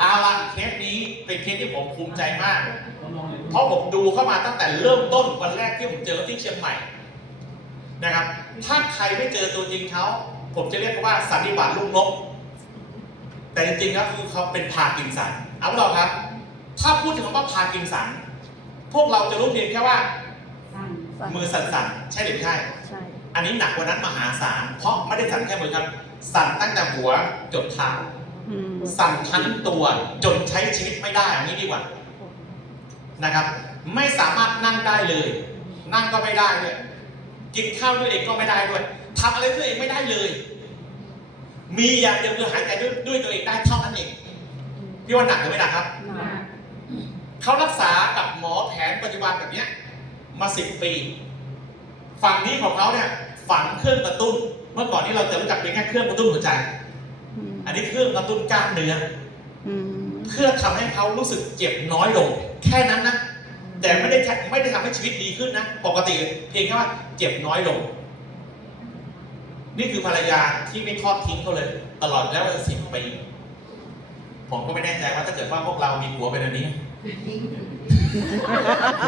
เอาละเคสนี้เป็นเคสที่ผมภูมิใจมาก เพราะผมดูเข้ามาตั้งแต่เริ่มต้นวันแรกที่ผมเจอที่เชียงใหม่นะครับ ถ้าใครไม่เจอตัวจริงเขาผมจะเรียกเขาว่าสันนิบาตลูกนก แต่จริงๆแล้วคือเขาเป็นพาร์กินสันเอาเราครับ ถ้าพูดถึงคำว่าพาร์กินสัน พวกเราจะรู้เพียงแค่ว่า มือสั่นๆ ใช่หรือไม่ใช่ใช่อันนี้หนักกว่านั้นมหาศาล เพราะไม่ได้สั่นแค่มือครับ สั่นตั้งแต่หัวจดเท้าอืม สั่นทั้งตัวจนใช้ชีวิตไม่ได้อันนี้ดีกว่านะครับ ไม่สามารถนั่งได้เลย นั่งก็ไม่ได้ด้วยกินข้าวด้วยเองก็ไม่ได้ด้วยทำอะไรด้วยเองไม่ได้เลย มีอย่างเดียวคือหายใจด้วยด้วยตัวเองได้เท่านั้นเองพี่ว่าหนักหรือไม่หนักครับหนักเขารักษากับหมอแผนปัจจุบันแบบเนี้ยมาสิบปี ฝั่งนี้ของเขาเนี่ยฝังเครื่องกระตุ้น เมื่อก่อนนี้เราจะรู้จักเป็นแค่เครื่องกระตุ้นหัวใจ อืมอันนี้เครื่องกระตุ้นกล้ามเนื้ออืมเพื่อทำให้เขารู้สึกเจ็บน้อยลง แค่นั้นนะแต่ไม่ได้ใช้ไม่ได้ทำให้ชีวิตดีขึ้นนะปกติเพียงแค่ว่าเจ็บน้อยลง นี่คือภรรยาที่ไม่ทอดทิ้งเขาเลย ตลอดแล้วสิบปีผมก็ไม่แน่ใจว่าถ้าเกิดว่าพวกเรามีผัวเป็นแบบนี้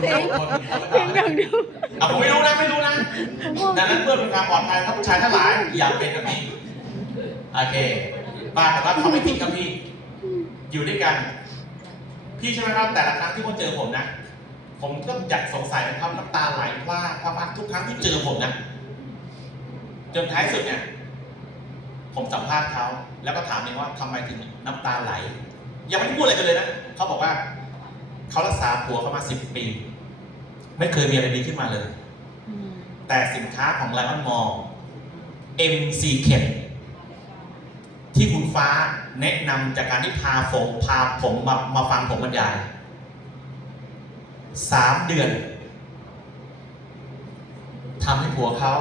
เองเองอย่างเดียวอะผมไม่รู้นะไม่รู้นะดังนั้นเพื่อเป็นความปลอดภัยครับผู้ชายทั้งหลายอย่าเป็นแบบนี้โอเค บ้านแต่ว่าเขาไม่ทิ้งกับพี่ อยู่ด้วยกัน พี่ใช่ไหมครับแต่ละครั้งที่เขาเจอผมนะ ผมก็อยากสงสัยนะครับน้ำตาไหลพลากพลากทุกครั้งที่เจอผมนะจนท้ายสุดเนี่ยผมสัมภาษณ์เขาแล้วก็ถามเองว่าทำไมถึงน้ำตาไหล ยังไม่ได้พูดอะไรกันเลยนะเขาบอกว่าเขารักษาผัวเขามาสิบปี ไม่เคยมีอะไรดีขึ้นมาเลย แต่สินค้าของไลออนมอล MC เข็ม ฟ้าแนะนำจากการที่พาผมพาผมมามาฟังผมบรรยายสามเดือนทำให้ผัวเขา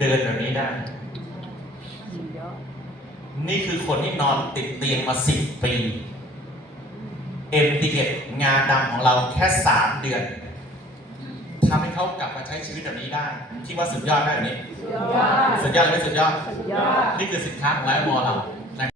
เดินแบบนี้ได้ นี่คือคนที่นอนติดเตียงมาสิบปีเอ็มติเกตงานดำของเราแค่สามเดือน ทำให้เขากลับมาใช้ชีวิตแบบนี้ได้ที่ว่าสุดยอดได้แบบนี้ยอดสุดยอดหรือไม่สุดยอดสุดยอด นี่คือสินค้าของไลฟ์มอลเรา